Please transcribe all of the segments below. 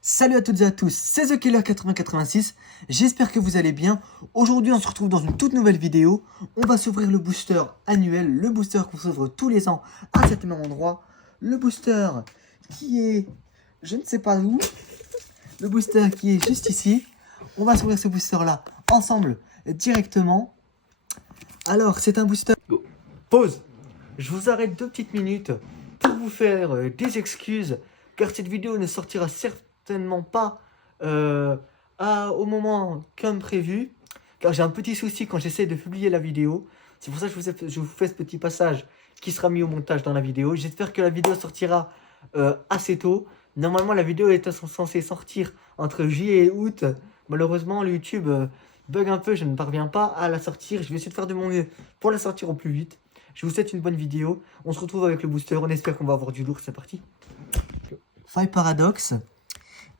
Salut à toutes et à tous, c'est The Killer 8086, j'espère que vous allez bien. Aujourd'hui on se retrouve dans une toute nouvelle vidéo. On va s'ouvrir le booster annuel, le booster qu'on s'ouvre tous les ans à cet même endroit. Le booster qui est, je ne sais pas où, le booster qui est juste ici. On va s'ouvrir ce booster là ensemble directement. Alors c'est un booster... Pause. Je vous arrête 2 petites minutes pour vous faire des excuses, car cette vidéo ne sortira certainement pas au moment comme prévu, car j'ai un petit souci quand j'essaie de publier la vidéo. C'est pour ça que je vous fais ce petit passage qui sera mis au montage dans la vidéo. J'espère que la vidéo sortira assez tôt. Normalement la vidéo est censée sortir entre juillet et août. Malheureusement le YouTube bug un peu, je ne parviens pas à la sortir. Je vais essayer de faire de mon mieux pour la sortir au plus vite. Je vous souhaite une bonne vidéo. On se retrouve avec le booster. On espère qu'on va avoir du lourd. C'est parti. Five Paradox.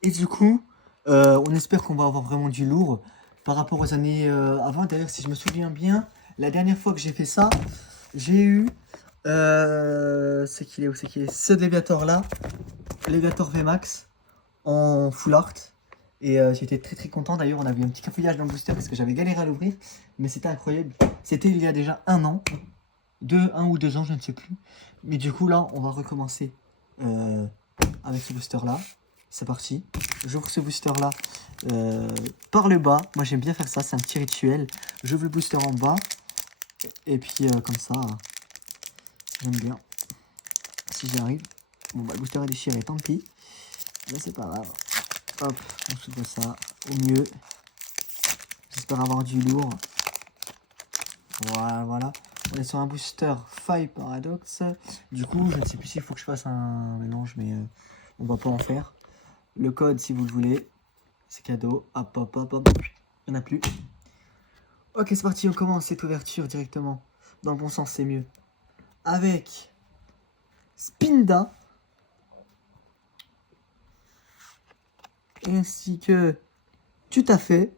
Et du coup, on espère qu'on va avoir vraiment du lourd par rapport aux années avant. D'ailleurs, si je me souviens bien, la dernière fois que j'ai fait ça, j'ai eu... c'est qu'il est où? C'est qu'il est ce Léviator là. Léviator VMAX en full art. Et j'étais très content. D'ailleurs, on a vu un petit cafouillage dans le booster parce que j'avais galéré à l'ouvrir. Mais c'était incroyable. C'était il y a déjà un an. 1 ou 2 ans, je ne sais plus. Mais du coup, là, on va recommencer avec ce booster-là. C'est parti. J'ouvre ce booster-là par le bas. Moi, j'aime bien faire ça. C'est un petit rituel. J'ouvre le booster en bas. Et puis, comme ça, j'aime bien. Si j'y arrive. Bon, bah, le booster est déchiré, tant pis. Mais c'est pas grave. Hop, on s'ouvre ça au mieux. J'espère avoir du lourd. Voilà. On est sur un booster Five Paradox. Du coup, je ne sais plus s'il faut que je fasse un mélange, mais on va pas en faire. Le code, si vous le voulez, c'est cadeau. Hop. Il n'y en a plus. Ok, c'est parti. On commence cette ouverture directement. Dans le bon sens, c'est mieux. Avec Spinda. Ainsi que Tout à fait.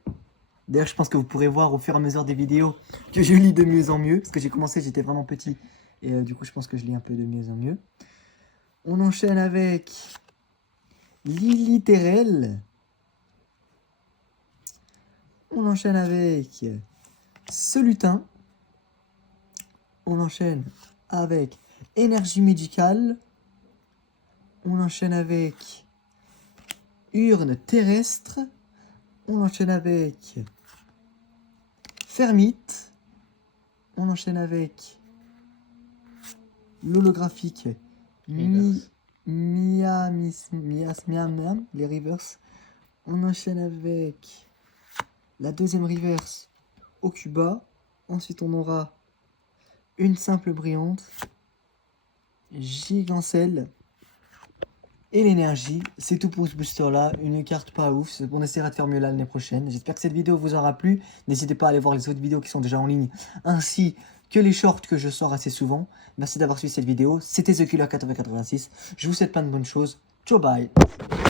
D'ailleurs, je pense que vous pourrez voir au fur et à mesure des vidéos que je lis de mieux en mieux. Parce que j'ai commencé, j'étais vraiment petit. Et du coup, je pense que je lis un peu de mieux en mieux. On enchaîne avec Lilithérel. On enchaîne avec Solutin. On enchaîne avec Énergie Médicale. On enchaîne avec Urne Terrestre. On enchaîne avec Fermite. On enchaîne avec l'holographique Miam, les reverse. On enchaîne avec la deuxième reverse Okuba. Ensuite, on aura une simple brillante, Gigancelle et l'énergie. C'est tout pour ce booster là. Une carte pas ouf. On essaiera de faire mieux l'année prochaine. J'espère que cette vidéo vous aura plu. N'hésitez pas à aller voir les autres vidéos qui sont déjà en ligne, ainsi que les shorts que je sors assez souvent. Merci d'avoir suivi cette vidéo. C'était The Killer 8086. Je vous souhaite plein de bonnes choses. Ciao, bye.